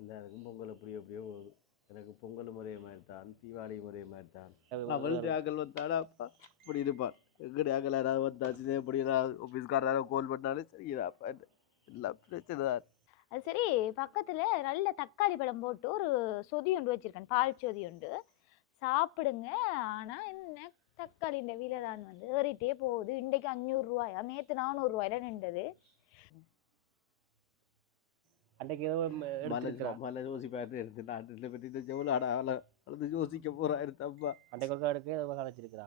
எல்லாருக்கும் பொங்கல் எப்படியோ எப்படியோ போகுது. எனக்கு பொங்கல் முறைய மாதிரி தான், தீபாவளி முறைய மாதிரி தான். வெள்ளியாக்கள் வந்தாடாப்பா இப்படி இருப்பான். எங்கடியாக்கள் யாராவது வந்தாச்சு எப்படி ஆஃபீஸ்காரராக கோல் பண்ணாலும் சரிடாப்பா, எல்லாம் பிரச்சனை தான். அது சரி, பக்கத்துல நல்ல தக்காளி பழம் போட்டு ஒரு சொதி உண்டு வச்சிருக்கேன், பால் சொதி உண்டு, சாப்பிடுங்க. ஆனா என்ன, தக்காளின்ற விலை தான் வந்து ஏறிட்டே போகுது. இன்றைக்கு 500 ரூபாயா, நேற்று 400 ரூபாயில நின்றது. அன்றைக்கு ஏதோ மலை யோசிப்பாரு இருந்து நாட்டில் பற்றி இந்த செவலாடா அழுது யோசிக்க போறா இருந்தப்பா. அன்றைக்கு ஒரு எடுக்க ஏதோ கதைச்சிருக்கிறா,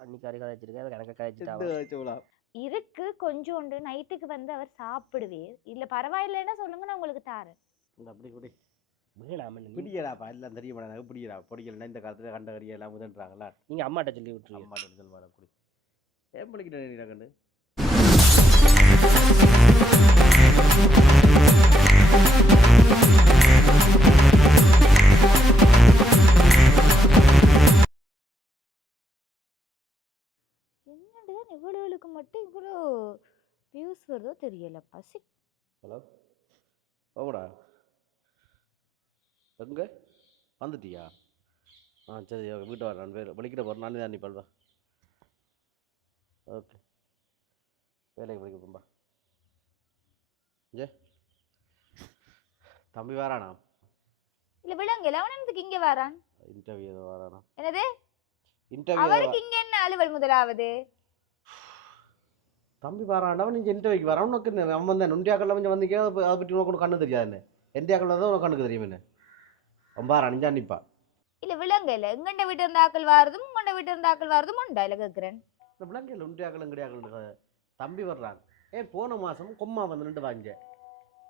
அன்னைக்கு கதைச்சிருக்கேன், அதை கணக்க கதைச்சிட்டா செவலா இருக்கு கொஞ்சோண்டு. நைட்டுக்கு வந்து அவர் சாப்பிடுவேர். இல்ல பரவாயில்லைன்னா சொல்லுங்க, நான் உங்களுக்கு தாரேன். அப்படி கூட வேணாம பிடிக்கலாப்பா, எல்லாம் தெரியும் எனக்கு பிடிக்கிறா. பிடிக்கலன்னா இந்த காலத்துல கண்ட கறியை எல்லாம் முதன்றாங்களா. நீங்க அம்மாட்ட சொல்லி விட்டுருங்க. அம்மாட்ட சொல்லுவாடா குடி. ஏன் பிடிக்கிறேன் கண்டு என்னண்டுதான் இவ்வளவுக்கு மட்டும் இவ்வளோ வியூஸ் வருதோ தெரியல. பசி. ஹலோ, ஓமடா எங்க வந்துட்டியா? சரி, ஓகே, வீட்டு வரேன். நான் வலிக்கிற போகிறேன். நானே தான் நீ பல்வா. ஓகே, வேலைக்கு படிக்க போம்பா. ஜே தம்பி வரானா? இல்ல விலங்குல அவனுக்கு இங்க வரான். இன்டர்வியூ ஏதோ வரானா? என்னது இன்டர்வியூ? அவருக்கு இங்க என்ன அலுவல் முதலாவது? தம்பி வரான்டா. நீங்க இன்டர்வியூக்கு வரான். உனக்கு அவன் வந்தேன் நுண்டியாக்கள் கொஞ்சம் வந்தீங்க. அதை பற்றி உனக்கு கண்ணு தெரியாது. எந்தியாக்கள் தான் உனக்கு கண்ணுக்கு தெரியும். என்ன அவன் பாரா நிஞ்சா நிப்பா. இல்ல விலங்குல எங்கண்ட வீட்டு இருந்தாக்கள் வாரதும் உங்கண்ட வீட்டு இருந்தாக்கள் வாரதும் உண்டா? இல்ல கேட்கிறேன். இந்த விலங்கு உண்டியாக்கள் கிடையாக்கள். தம்பி வர்றான். போன மாதம் கொம்மா வந்து நின்று வாங்க.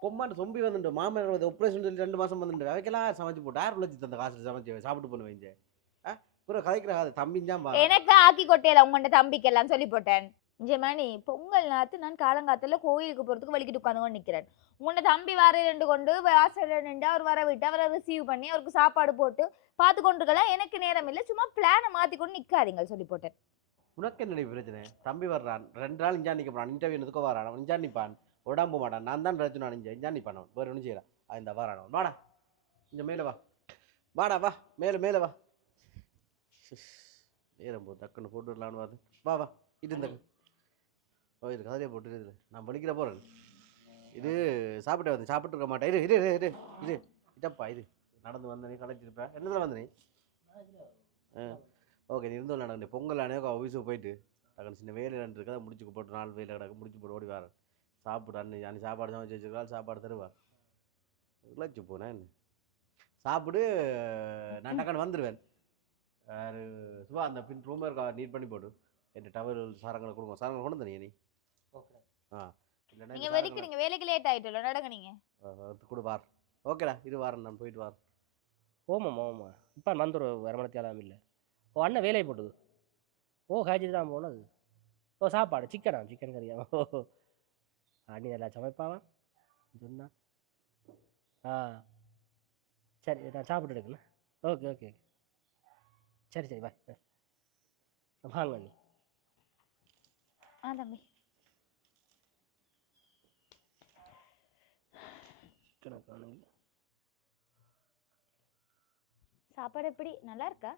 கொம்மாட்டு சொம்பி வந்துட்டு மாமன் ஆப்ரேஷன் சொல்லி 2 மாதம் வந்துட்டு அவைக்கெல்லாம் சமைச்சு போட்டு 6 லட்சத்து அந்த காசு சமைச்சு சாப்பிட்டு பண்ண வைங்க. கதைக்கிற தம்பிஞ்சான். எனக்கு ஆக்கி கொட்டையில உங்கண்ட தம்பிக்கு எல்லாம் சொல்லி போட்டேன். ஜெமானி, பொங்கல் நாத்து நான் காலங்காத்துல கோயிலுக்கு போறதுக்கு வலிக்கிட்டு உட்காந்து நிக்கிறேன். உங்கண்ட தம்பி வர 2 கொண்டு வாசல்ல நின்று அவர் வர விட்டு அவரை ரிசீவ் பண்ணி அவருக்கு சாப்பாடு போட்டு பார்த்து கொண்டிருக்கலாம். எனக்கு நேரம் இல்லை. சும்மா பிளானை மாத்தி கொண்டு நிக்காதீங்க சொல்லி போட்டேன். உனக்கு என்ன பிரச்சனை? தம்பி வர்றான் 2 நாள் இஞ்சா நிற்க போறான். இன்டர்வியூ வரான். அவன் இஞ்சா நிற்பான். உடம்பு மாட்டான். நான் தான் பிரச்சனை. இஞ்சா நிற்பான். வேறு ஒன்றும் செய்யறான். இந்த வரான். வாடா இங்க மேலே வா. வாடா வா, மேலே மேலே வா. நேரம் போ, டக்குன்னு போட்டு வரலான்னு வாது. வா வா, இது இந்த இது கதையை போட்டு இதில் நான் படிக்கிற போகிறேன். இது சாப்பிட்டு வந்து சாப்பிட்டு இருக்க மாட்டேன். இது இது இது இது இதப்பா, இது நடந்து வந்த நீ கலைச்சிருப்பேன். என்னதில் வந்த நீ? ஓகே, நீ இருந்தோம் நடந்து பொங்கல் அனைவரும் ஆஃபீஸுக்கு போயிட்டு டக்குன்னு சின்ன வேலை இருக்கதை முடிச்சு போட்டு 4 வேலை கிடக்கு முடிச்சு போட்டு ஓடி வரேன். சாப்பிட்டு அன்னைக்கு சாப்பாடு சமைச்சு வச்சுருக்காள். சாப்பாடு தருவார். இழைச்சி போனேன். என்ன சாப்பிடு, நான் டக்குன்னு வந்துடுவேன். சும்மா அந்த பின் ரூம் இருக்கா நீட் பண்ணி போட்டு என் டவல் சாரங்களை கொடுங்க. சாரங்களை கொண்டு வந்தீங்க நீ? நீங்க வெறிக்கிறீங்க, வேலைக்கு லேட் ஆயிட்டல, நடங்க நீங்க. கூட வார். ஓகேடா, இது வாரேன், நான் போயிட்டு வார். ஓமாம்மா ஓமா இப்போ வந்துடும். வரமணத்தியாலாம் இல்லை. ஓ அண்ணன் வேலையை போட்டுது. ஓ காய்ச்சிட்டு தான் போனது. ஓ சாப்பாடு சிக்கன் கறியா? ஓ அண்ணி நல்லா சமைப்பாவா சொன்னா? சரி, நான் சாப்பிட்டு எடுக்கணும். ஓகே ஓகே சரி பாய். வாங்க அண்ணி. தம்பி சாப்பாடு எப்படி நல்லா இருக்கா?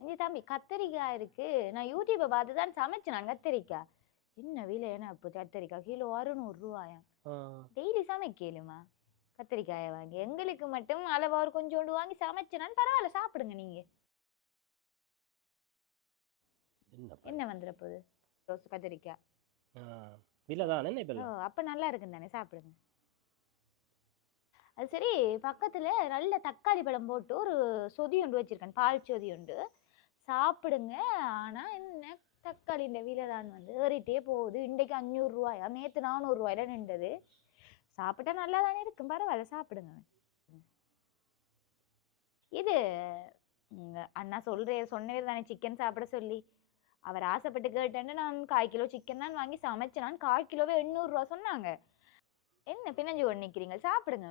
இங்க தம்பி கத்திரிக்காய் இருக்கு. நான் யூடியூப்பை பார்த்து தான் சமைச்சேன். நான் கத்திரிக்காய் என்ன விலை? என்ன இப்போ கத்திரிக்காய் கிலோ 600 ரூபாயா? டெய்லி சமைக்கலுமா கத்திரிக்காயை வாங்கி? எங்களுக்கு மட்டும் அளவா ஒரு கொஞ்சோண்டு வாங்கி சமைச்சேன். பரவாயில்ல, சாப்பிடுங்க நீங்க. என்ன வந்துட போகுது கத்திரிக்காய்? அப்ப நல்லா இருக்குன்னு தானே, சாப்பிடுங்க. அது சரி, பக்கத்துல நல்ல தக்காளி பழம் போட்டு ஒரு சொதி உண்டு வச்சிருக்கேன், பால் சொதி உண்டு, சாப்பிடுங்க. ஆனா என்ன, தக்காளின்ற விலை தான் வந்து ஏறிட்டே போகுது. இன்றைக்கு 500 ரூபாயா, நேற்று 400 ரூபாயில நின்றது. சாப்பிட்டா நல்லா தானே இருக்கும், பரவாயில்ல, சாப்பிடுங்க. இது அண்ணா சொன்னவே தானே சிக்கன் சாப்பிட சொல்லி. அவர் ஆசைப்பட்டு கேட்டேன்னு நான் 1/4 கிலோ சிக்கன் தான் வாங்கி சமைச்சேன். நான் 1/4 கிலோவே 800 ரூபா சொன்னாங்க. என்ன பின்னஞ்சு கொண்டு நிக்கிறீங்க? சாப்பிடுங்க.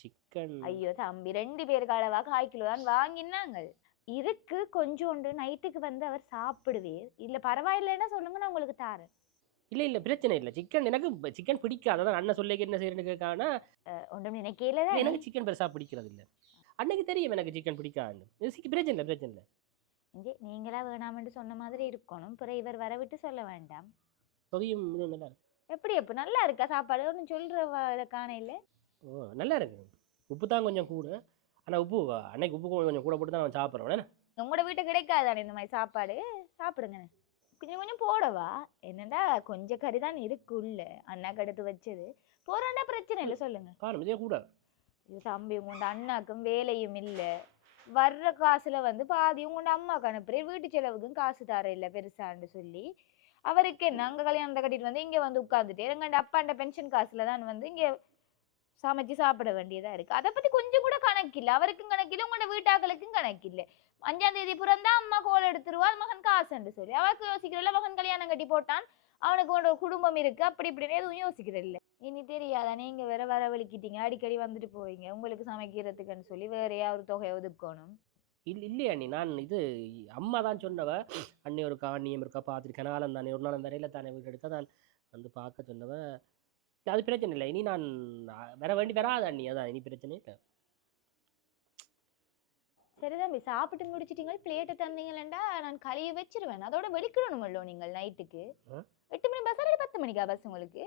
சிக்கன் ஐயோ தம்பி, 2 பேருக்கு அளவா 1/4 கிலோ தான் வாங்கினாங்க. இருக்கு கொஞ்சோண்டு. நைட்டுக்கு வந்து அவர் சாப்பிடுவேர். இல்ல பரவாயில்லைன்னா சொல்லுங்க, நான் உங்களுக்கு தாரேன். இல்லை இல்லை பிரச்சனை இல்லை சிக்கன் எனக்கு சிக்கன் பிடிக்காது அதான் அண்ணன் சொல்லிக்க என்ன செய்யறேன்னு கேட்கானா ஒன்றும் நினைக்கல தான் எனக்கு சிக்கன் பெருசாக பிடிக்கிறது இல்லை அன்னைக்கு தெரியும் எனக்கு சிக்கன் பிடிக்காது பிரச்சனை இல்லை பிரச்சனை இல்லை நீங்களா வேணாம்னு சொன்ன மாதிரி இருக்கணும் பிறகு இவர் வர விட்டு சொல்ல வேண்டாம் சொதியும் இது நல்லா இருக்கு எப்படி எப்போ நல்லா இருக்கா சாப்பாடு ஒன்றும் சொல்கிற காண இல்லை ஓ நல்லா இருக்கு உப்பு தான் கொஞ்சம் கூட ஆனால் உப்பு அன்னைக்கு உப்பு கொஞ்சம் கூட போட்டு தான் அவன் சாப்பிட்றேன் உங்களோட வீட்டை கிடைக்காதானே இந்த மாதிரி சாப்பாடு சாப்பிடுங்க கொஞ்சம் கொஞ்சம் போடவா என்னடா கொஞ்சம் கறி தான் இருக்கு உள்ள அண்ணாக்கு எடுத்து வச்சது போறாண்டா பிரச்சனை இல்லை சொல்லுங்க காரணம் இதே கூட இது தம்பி உங்கள்ட அண்ணாக்கும் வேலையும் இல்லை வர்ற காசுல வந்து பாதி உங்கள்ட அம்மாவுக்கு அனுப்புறேன் வீட்டு செலவுக்கும் காசு தர இல்லை பெருசான்னு சொல்லி அவருக்கு என்ன அங்கே கல்யாணத்தை கட்டிட்டு வந்து இங்கே வந்து உட்காந்துட்டு எங்கள்ட அப்பாண்ட பென்ஷன் காசுல தான் வந்து இங்கே சமைச்சு சாப்பிட வேண்டியதா இருக்கு அதை பத்தி கொஞ்சம் கூட கணக்கில்லை அவருக்கும் கணக்கில்லை உங்களோட வீட்டாக்களுக்கும் கணக்கில்லை 5ஆம் தேதி பிறந்தா அம்மா கோல் எடுத்துருவா மகன் காசுன்னு சொல்லி அவருக்கு யோசிக்கிறல்ல மகன் கல்யாணம் கட்டி போட்டான் அவனுக்கு ஒரு குடும்பம் இருக்கு அப்படி இப்படின்னு எதுவும் யோசிக்கிறல்ல இனி தெரியாதா நீங்க வேற வரவழிக்கிட்டீங்க அடிக்கடி வந்துட்டு போவீங்க உங்களுக்கு சமைக்கிறதுக்குன்னு சொல்லி வேறையா ஒரு தொகையை ஒதுக்கணும் இல்லையா அண்ணி நான் இது அம்மா தான் சொன்னவ அண்ணி ஒரு அண்ணியம் இருக்கா பார்த்துட்டு கனாலம் தானே ஒரு நாள் தானே இல்லை தானே வீடு எடுக்க நான் வந்து பார்க்க சொன்னவ அது பிரச்சனை இல்லை இனி நான் வர வேண்டி வராது அண்ணி அதான் இனி பிரச்சனை இல்லை சரி தம்பி சாப்பிட்டு முடிச்சிட்டீங்க பிளேட்டை தந்தீங்களா நான் கழுவி வச்சிருவேன் அதோட வெளிக்கிடணுமல்லோ நீங்கள் நைட்டுக்கு 8 மணி பஸ் அல்லது 10 மணிக்கா பஸ் உங்களுக்கு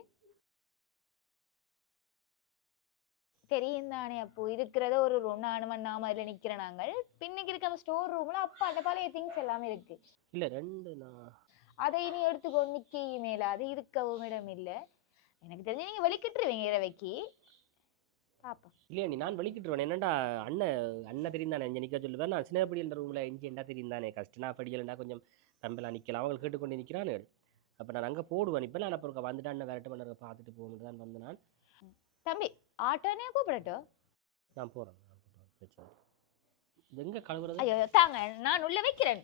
தெரியும் தானே அப்போ இருக்கிறத ஒரு ரூம் 4 மணி நேரம் அதில் நிற்கிற நாங்கள் பின்னுக்கு இருக்க அந்த ஸ்டோர் ரூம்ல அப்பா அந்த பழைய திங்ஸ் எல்லாமே இருக்கு இல்லை 2 நான் அதை இனி எடுத்துக்கொண்டு நிற்க மேல அது இருக்கவும் இடம் இல்லை எனக்கு தெரிஞ்சு நீங்க வெளிக்கிட்டுருவீங்க இரவைக்கு பாப்பா இல்லையா நீ நான் வெளிக்கிட்டுருவேன் என்னடா அண்ணன் தெரியும் தானே இங்கே நிற்க சொல்லுவேன் நான் சின்னப்படி என்ற ரூமில் இஞ்சி என்ன தெரியும் தானே கஷ்டம்னா படிக்கலண்டா கொஞ்சம் நம்பலாம் நிற்கலாம் அவங்க கேட்டுக்கொண்டு நிற்கிறானு அப்போ நான் அங்கே போடுவேன் இப்போ நான் அப்புறம் வந்துட்டு அண்ணன் விரட்டு பண்ண பார்த்துட்டு போகும்போது தான் வந்து நான் தம்பி ஆட்டோனே கூப்பிடட்டும் நான் போகிறேன் பிரச்சனை எங்கே கழுவுறது ஐயோ தாங்க நான் உள்ள வைக்கிறேன்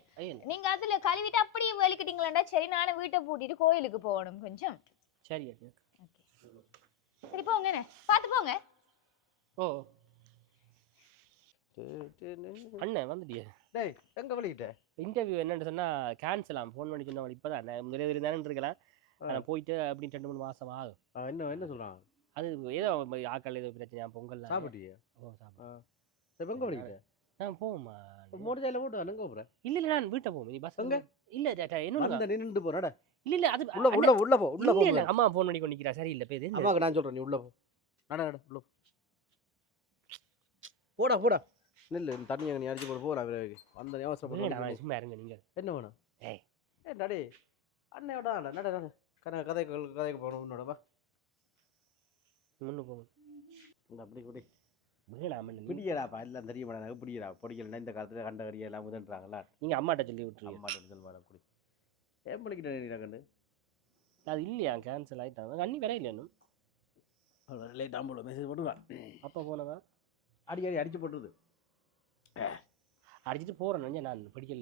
நீங்க அதுல கழுவிட்டு அப்படியே வெளிக்கிட்டீங்களா சரி நானும் வீட்டை பூட்டிட்டு கோயிலுக்கு போகணும் கொஞ்சம் சரி சரி போங்க பார்த்து போங்க ஓ அண்ணன் வந்துட்டியே டேய் எங்கே வெளிக்கிட்ட இன்டர்வியூ என்னன்னு சொன்னால் கேன்சலாம் ஃபோன் பண்ணி சொன்னவங்க இப்போ தான் நான் முதலே இருந்தானு இருக்கலாம் நான் போயிட்டு அப்படின்னு 2-3 மாதம் ஆகும் என்ன சொல்கிறான் அது ஏதோ ஆக்கள் ஏதோ பிரச்சனை பொங்கல் சாப்பிட்டியா ஓ சாப்பிடு சரி எங்கே வெளிக்கிட்ட நான் போவோம்மா மோட்டர் சைடில் போட்டு எங்கே போகிறேன் இல்லை இல்லை நான் வீட்டை போவோம் நீ பஸ் எங்கே இல்லை என்ன நின்று போகிறடா இல்லை இல்லை அது உள்ள போ அம்மா ஃபோன் பண்ணி கொண்டிருக்கிறா சரி இல்லை பேரு அம்மாவுக்கு நான் சொல்கிறேன் நீ உள்ள போ நட உள்ள போடா நெல் தண்ணி நீ அடிச்சு போட போடா அந்த அவசரம் சும்மா இருங்க நீங்கள் என்ன வேணும் ஏய் நடி அண்ணன் நட கதைக்கு போகணும் உன்னோடப்பா முன்னு போங்க இந்த அப்படி குடி பிடிக்கலாப்பா எல்லாம் தெரிய மாட்டாங்க பிடிக்கிறா பொடிக்கலன்னா இந்த காலத்தில் கண்ட கறியை எல்லாம் முதன்றாங்களா நீங்கள் அம்மாட்ட சொல்லி விட்டுருங்க அம்மாட்ட சொல்லுவாங்க குடி ஏன் பண்ணிக்கிட்டேன் கண்டு அது இல்லையா கேன்சல் ஆகிட்டாங்க அண்ணி வேற இல்லையா இன்னும் லேட் ஆம்பளை மெசேஜ் போட்டுவான் அப்போ போனவா அடி அடிச்சு போட்டுருது அடிச்சுட்டு போகிறேன் நான் படிக்கல்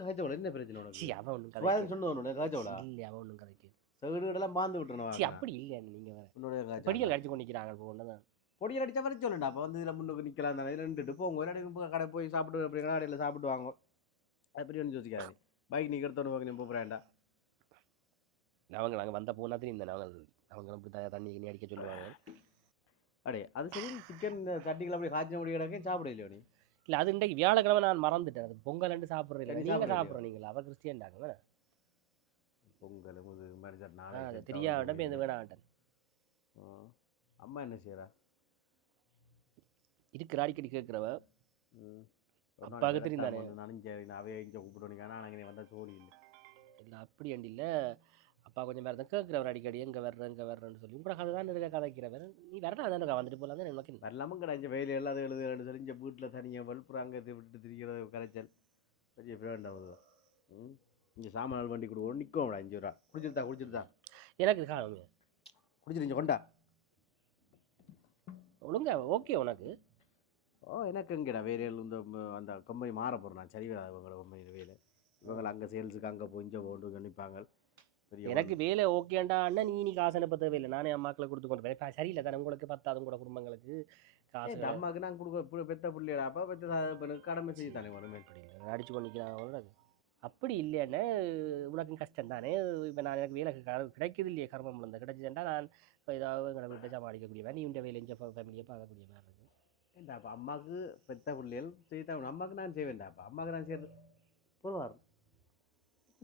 காய்ச்சவள என்ன பிரச்சனை உனக்கு அவன் ஒன்றும் கதை சொன்னவனோட காய்ச்சவளா இல்லை அவன் ஒன்றும் கதைக்கு செகுடுகளெல்லாம் பாந்து விட்டுருணும் அப்படி இல்லையா நீங்கள் வேற உன்னோட படிக்கல் அடிச்சு கொண்டு நிற்கிறாங்க போனதான் பொடியில் அடிச்சா வர சொல்லண்டா அப்போ வந்து இதில் முன்னுக்கு நிற்கலாம் தானே ரெண்டுட்டு போங்க கடை போய் சாப்பிட்டு அப்படி கடையில் சாப்பிட்டு வாங்க அதை பற்றி ஒன்று யோசிக்காது பைக் நீ எடுத்தோன்னு கொஞ்சம் போகிறேன்டா அவங்க நாங்கள் வந்த போனா தெரியும் தானே அவங்க அப்படி தண்ணி கிண்ணி அடிக்க சொல்லுவாங்க அடே அது சரி சிக்கன் சட்டிகள் அப்படி காய்ச்சல் முடி கிடக்க சாப்பிட இல்லையோ நீ இல்லை அது இன்றைக்கு வியாழக்கிழமை நான் மறந்துட்டேன் அது பொங்கல் ரெண்டு சாப்பிட்றேன் சரி, நீங்கள் சாப்பிடுறீங்க. சாப்பிட்றோம் நீங்கள் அவள் கிறிஸ்டியன்டாங்க வேணா பொங்கல் முது மனுஷன் அது தெரியாவிட்ட போய் இந்த வேணாட்டேன் அம்மா என்ன செய்யறா இருக்கிற அடிக்கடி கேட்குறவ அப்பாவுக்கு தெரியும் தானே நனைஞ்ச அவைய இங்கே கூப்பிடுவாங்க ஆனால் அங்கே வந்தால் சோழி இல்லை இல்லை அப்படி அண்டி இல்லை அப்பா கொஞ்சம் வேறு தான் கேட்குறவர் அடிக்கடி எங்கே வர்றேன்னு சொல்லி கூட கதை தான் இருக்க கதைக்கிறவர் நீ வரலாம் அதான் வந்துட்டு போகலாம் தான் எனக்கு வரலாமல் கிடைச்ச வெயில் எல்லாம் அது எழுதுன்னு சொல்லி இங்கே வீட்டில் தனியாக வல்புறம் அங்கே விட்டு திரிக்கிறது கரைச்சல் பெரிய வேண்டாவது இங்கே சாமான் வண்டி கொடுவோம் நிற்கும் 5 ரூபா குடிச்சிருந்தா எனக்கு காணுங்க குடிச்சிருங்க கொண்டா ஒழுங்கா ஓகே உனக்கு எனக்கு எங்கடா வேலையில் இந்த அந்த கம்பெனி மாற போகிறேன் நான் சரி வராது இவங்களோட கம்பெனி வேலை இவங்களை அங்கே சேல்ஸுக்கு அங்கே போய் இங்கே போட்டு நிற்பாங்க எனக்கு வேலை ஓகேண்டா அண்ணா நீ காசு அனுப்ப தேவையில்லை நானே அம்மாக்களை கொடுத்து கொண்டு போய் சரியில்லை தானே உங்களுக்கு பத்தாதும் கூட குடும்பங்களுக்கு காசு அம்மாவுக்கு நான் கொடுக்க பெத்த பிள்ளைடா அப்போ பெத்த கடமை செய்ய தானே வேணும் அடிச்சு கொண்டிக்கிறாங்க அப்படி இல்லையானே உனக்கும் கஷ்டம் தானே. இப்போ நான் எனக்கு வேலை கிடைக்குது இல்லையே கர்மம் இந்த கிடைச்சதுன்னா நான் இப்போ ஏதாவது எங்களை வீட்டை சமாளிக்கக்கூடிய மாதிரி நீ இந்த வேலை இந்த ஃபேமிலியை பார்க்கக்கூடிய மாதிரி இருக்கு. ஏன்டா அப்போ அம்மாவுக்கு பெத்த பிள்ளைகள் செய்தான் அம்மாவுக்கு நான் செய்வேன்டா. அப்போ அம்மாவுக்கு நான் செய்யறது போடுவார்.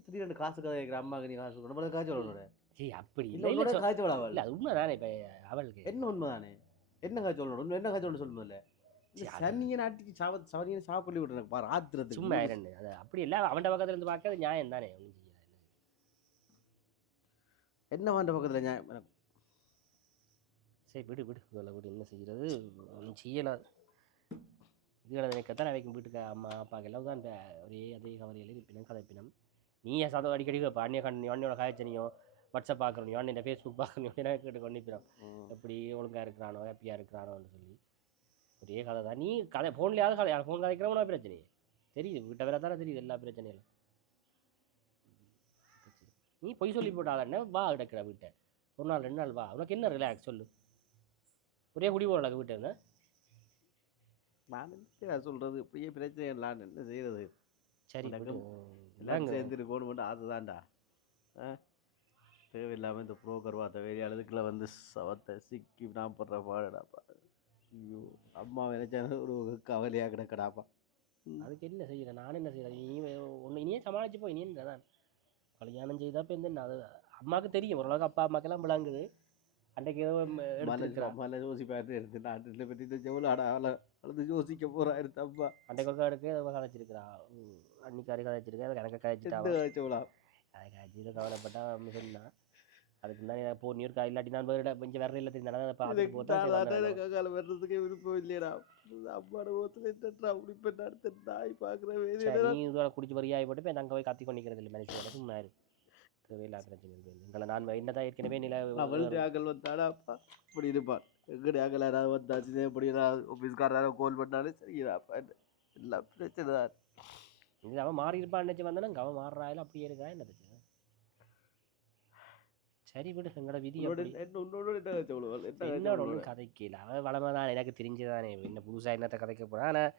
திடீர்னு காசு கேட்குற அம்மாவுக்கு நீ காசு கொடுக்கணும் காய்ச்சல் உன்னோட சரி அப்படி இல்லை இல்லை உன்னோட காய்ச்சல் அவள் இல்லை அது உண்மை தானே. இப்போ அவளுக்கு என்ன உண்மை தானே என்ன காய்ச்சல் உன்னோட என்ன காய்ச்சல் சொல்லுமில்ல சனியை நாட்டிக்கு சவனியை சாப்பிட்டு விட்டு எனக்கு பாரு ஆத்திரத்துக்கு சும்மா இரண்டு அது அப்படி இல்லை அவன் பக்கத்துல இருந்து பார்க்கறது நியாயம் தானே. ஒன்றும் செய்யல என்ன வாண்ட பக்கத்தில் நியாயம் எனக்கு சரி விடு விடு இதில் விடு என்ன செய்கிறது ஒன்றும் செய்யலாம். இதுகளை நினைக்கத்தான் வைக்கும் வீட்டுக்கு அம்மா அப்பாக்கு எல்லாம் தான் ஒரே அதே கவலையில் இருப்பினம் கதைப்பினம். நீ சதம் அடிக்கடி இப்போ அண்ணியோட காய்ச்சனியோ வாட்ஸ்அப் பார்க்குறோம் அண்ணன் ஃபேஸ்புக் பார்க்கணும் என்ன கேட்டு கொண்டிப்பிடும் எப்படி ஒழுங்காக இருக்கிறானோ ஹாப்பியாக இருக்கிறானோன்னு சொல்லி ஒரே கதை தான். நீ கதை ஃபோன்லேயாவது கதை ஃபோன் கதைக்கிறவனா பிரச்சனை தெரியுது வீட்டை வேற தானே தெரியுது எல்லா பிரச்சனையும். நீ பொய் சொல்லி போட்டாதானே வா கிடக்கிற வீட்டை ஒரு நாள் 2 நாள் வா உனக்கு என்ன ரிலாக்ஸ் சொல்லு. ஒரே குடி போடல வீட்டை என்ன நான் என்ன சொல்கிறது இப்படியே பிரச்சனை நான் என்ன செய்கிறது. சரி எல்லாம் சேர்ந்துருக்கோன்னு மட்டும் ஆசை தான்டா. தேவையில்லாமல் இந்த புரோக்கர் வார்த்தை வேறு அதுக்குள்ள வந்து சவத்தை சிக்கி நான் படுற பாடடாப்பா. ஐயோ அம்மா நினைச்சான ஒரு கவலையாக கிடக்கடாப்பா. அதுக்கு என்ன செய்யறேன் நான் என்ன செய்யறேன். நீ ஒன்று இனியே சமாளிச்சு போய் இனியே தான் கல்யாணம் செய்தா இப்போ என்ன அது அம்மாவுக்கு தெரியும் ஓரளவுக்கு அப்பா அம்மாக்கெல்லாம் விளங்குது. அன்றைக்கு ஏதோ மலை யோசிப்பாரு எடுத்து நாட்டில் பற்றி எவ்வளோ அழுது யோசிக்க போறா எடுத்து அப்பா அன்றைக்கு ஒருக்கா எடுக்க ஏதோ கதைச்சிருக்கிறா அன்னைக்கு கதைச்சிருக்கேன் அதுக்கு எனக்கு கதைச்சிட்டா அதை கதைச்சி இதை கவலைப்பட்டா சொன்னா அதுக்கு தான் இப்போ நியூர்க்கா இல்லாட்டி நான் வேறு கொஞ்சம் வேற இல்லை தெரியும் அதை பார்த்துட்டு போட்டா வர்றதுக்கே விருப்பம் இல்லையடா. அம்மாட ஓத்துல அப்படி இப்போ அடுத்த நாய் பார்க்குற நீ இதோட குடிச்சு வரியாகி போட்டு போய் அங்கே போய் கத்தி கொண்டிக்கிறது இல்லை மனுஷனோட சும்மா இருக்கு தேவையில்லா பிரச்சனை எங்களை நான் என்னதான் ஏற்கனவே நில அவள்கிட்ட ஆக்கள் வந்தாடாப்பா இப்படி இருப்பான் எங்கடி ஆக்கள் யாராவது வந்தாச்சு எப்படி ஆஃபீஸ்காரராக கோல் பண்ணாலும் சரிடாப்பா எல்லா பிரச்சனை தான். இது அவன் மாறி இருப்பான்னு நினச்சி வந்தாலும் அவன் மாறுறாயில அப்படியே இருக்கா என்ன பிரச்சனை. சரி விடு எங்களோட விதி என்னோட ஒன்றும் கதைக்கல அவன் வளமை தான் எனக்கு தெரிஞ்சுதானே என்ன புதுசாக என்னத்தை கதைக்க போகிறான். ஆனால்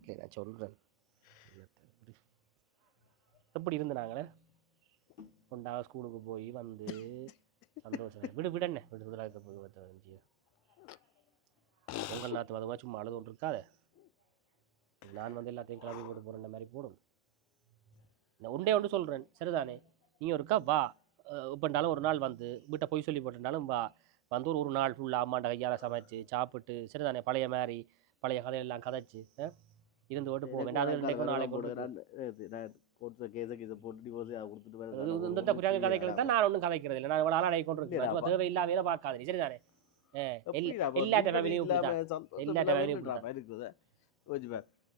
இல்லை நான் சொல்கிறேன் எப்படி இருந்து நாங்களே கொண்டாக ஸ்கூலுக்கு போய் வந்து சந்தோஷம் விடு விடண்ணே விடுதலாக இருக்க போய் பொங்கல் நாற்று வதமாக சும்மா அழுது ஒன்று இருக்காத. நான் வந்து எல்லாத்தையும் கிளம்பி போட்டு போகிறேன் மாதிரி போடும். நான் ஒன்றே ஒன்று சொல்கிறேன் சரிதானே. நீயும் இருக்கா வா இப்போண்டாலும் ஒரு நாள் வந்து வீட்டை போய் சொல்லி போட்டிருந்தாலும் வா வந்து ஒரு நாள் ஃபுல்லாக அம்மாண்ட கையால் சமைச்சு சாப்பிட்டு சரிதானே பழைய மாதிரி பழைய கதையெல்லாம் கதைச்சு இருந்து போட்டு போக வேண்டாம். நாளை இந்த புரியாங்க கதைக்கிறது தான் நான் ஒன்றும் கதைக்கிறது இல்லை. நான் இவ்வளோ நாள் கொண்டு இருக்கேன் தேவை இல்லாம வேலை பார்க்காது சரிதானே. எல்லாட்ட ஃபேமிலியும் எல்லாட்ட ஃபேமிலியும்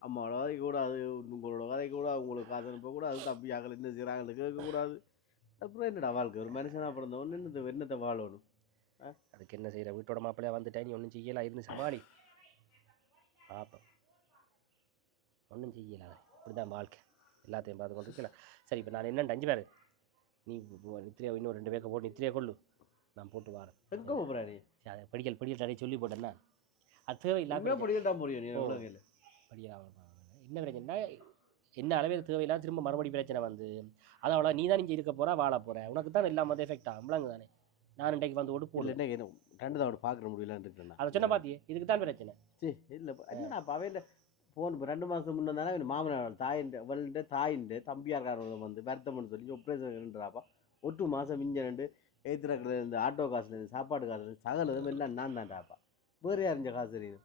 அம்மாவோட கதை கூடாது உங்களோட கதை கூட உங்களுக்கு காசு அனுப்ப கூடாது தம்பி ஆகல என்ன செய்கிறாங்க கேட்கக்கூடாது. அப்புறம் என்னடா வாழ்க்கை ஒரு மனுஷனாக பிறந்தவொன்னு என்னத்தை வாழணும். அதுக்கு என்ன செய்யற வீட்டோட மாப்பிள்ளையா வந்துட்டேன் நீ ஒன்றும் செய்யலாம் இருந்து சமாளி பார்ப்போம் ஒன்றும் செய்யலாம் இப்படிதான் வாழ்க்கை எல்லாத்தையும் பார்த்து கொண்டு இருக்கலாம். சரி இப்போ நான் என்னென்னு 5 பேர் நீ நித்திரையா இன்னும் 2 பேருக்கு போட்டு நித்திரையா கொள்ளு நான் போட்டு வரேன். எங்கே போகிறாரு அதை படிக்கல் நிறைய சொல்லி போட்டேன்னா அது தேவையில்லாமல் படிக்கல் முடியும் படிக்கலாம் என்ன பிரச்சனைனா என்ன அளவே தேவையில்லாம திரும்ப மறுபடி பிரச்சனை வந்து அதை அவ்வளோ நீ தான் இங்கே இருக்க போகிறா வாழ போகிறேன் உனக்கு தான் இல்லாமல் வந்து எஃபெக்ட் ஆகும் விளங்கு தானே. நான் இன்றைக்கு வந்து ஒடுப்போம் என்ன 2 தான் பார்க்குற முடியலான்னு இருக்கேன் அதை சொன்ன பார்த்தியே இதுக்கு தான் பிரச்சனை. சரி இல்லை என்னடா அவையில் போன் 2 மாதம் முன்னே தானே மாமனார் அவள்கிட்ட தாயின்ட்டு தம்பியார்காரங்க வந்து வருத்தம்னு சொல்லி ஆப்ரேஷன்ன்றாப்பா 1 மாதம் மிஞ்ச ஏற்றுறக்குறது இந்த ஆட்டோ காசுலேருந்து சாப்பாடு காசுலேருந்து சகலதும் எல்லாம் நான் தான்டாப்பா வேறு யாருஞ்ச காசு தெரியுது.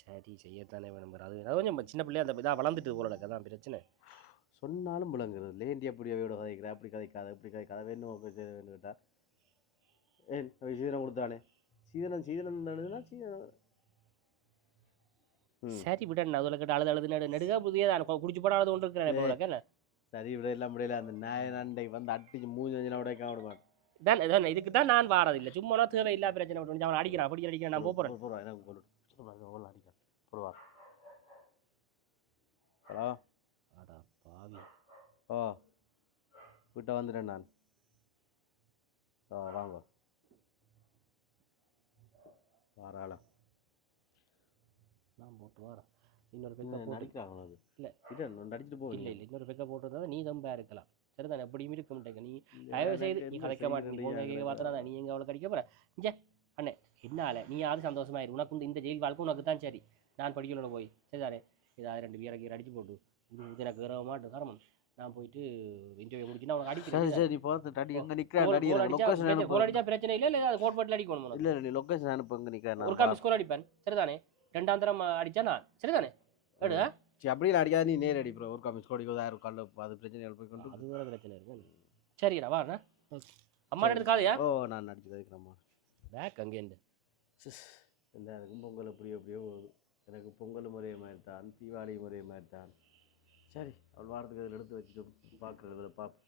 சரி செய்யத்தானே வேணும் அது கொஞ்சம் சின்ன பிள்ளையா அந்த இதாக வளர்ந்துட்டு போல தான் பிரச்சனை. சொன்னாலும் விளங்குறது லேண்டி அப்படி அவையோட கதைக்கிறேன் அப்படி கதைக்காத இப்படி கதைக்காத வேணும் கேட்டா சீதனம் கொடுத்தானே சீதனம் சீதனம் சீதனம். சரி விட அதில் கேட்டு அழுது நெடுகா புதியதான் குடிச்சு போட அழுது கொண்டு இருக்கிறேன். சரி விட எல்லாம் முடியல அந்த நாயனாண்டை வந்து அடிச்சு 3 உடைக்க விடுவான் தான் இதுக்கு தான் நான் வாரதில்லை சும்மா தேவை இல்லா பிரச்சனை அவன் அடிக்கிறான் அப்படி அடிக்கிறேன் நான் போகிறேன் எனக்கு அடிக்கிறேன் போடுவார். ஹலோ ஆடா பாவி ஓ வீட்டை வந்துட்டேன் நான் வாங்க வாராள நான் போட்டு வரேன். இன்னொரு பெக்க போட்டு நடிக்கிறாங்க அது இல்ல. இல்லை நடிச்சுட்டு போகும் இல்லை இன்னொரு பெக்க போட்டிருந்தா நீ தம்பா இருக்கலாம் சரிதானே எப்படியும் இருக்க மாட்டேங்க நீ தயவு செய்து நீ கதைக்க மாட்டேன் நீ பொண்ணை கேட்க பார்த்தா நீ எங்கே அவளை கடிக்க போற இங்கே அண்ணே என்னால நீ யாரும் சந்தோஷமாயிரு உனக்கு இந்த ஜெயில் வாழ்க்கை உனக்கு தான் சரி நான் படிக்கல போய் சரிதானே ஏதாவது 2 பேரை அடிச்சு போட்டு இது எனக்கு வேற மாட்டேன் காரணம் நான் போயிட்டு இன்டர்வியூ முடிச்சுன்னா அவனுக்கு அடிக்கிறேன் சரி பார்த்து அடி எங்கே நிற்கிறேன் லொக்கேஷன் அனுப்பு கோல் அடிச்சா பிரச்சனை இல்லை இல்லை அது கோட் பட்டில் அடிக்கணும் இல்லை நீ லொக்கேஷன் அனுப்பு எங்கே நிற்கிறேன் ஒரு காமி ஸ்கோர் அடிப்பேன் சரிதானே 2ஆம் தரம் அடிச்சா நான் சரிதானே எடு சரி அப்படியே நான் அடிக்காத நீ நேர் அடி ப்ரோ ஒரு காமி ஸ்கோர் அடிக்க காலில் அது பிரச்சனை போய் கொண்டு அது வேற பிரச்சனை இருக்கு சரிடா வாண்ணா அம்மா எடுத்து காதையா ஓ நான் அடிச்சு கதைக்கிறேம்மா பேக் அங்கேருந்து இந்த எனக்கும் பொங்கல் எப்படியோ போகுது எனக்கு பொங்கல் முறைய மாதிரி தான் தீபாவளி முறைய மாதிரி தான் சரி அவள் வாரத்துக்கு அதில் எடுத்து வச்சுட்டு பார்க்குறதுல பார்ப்போம்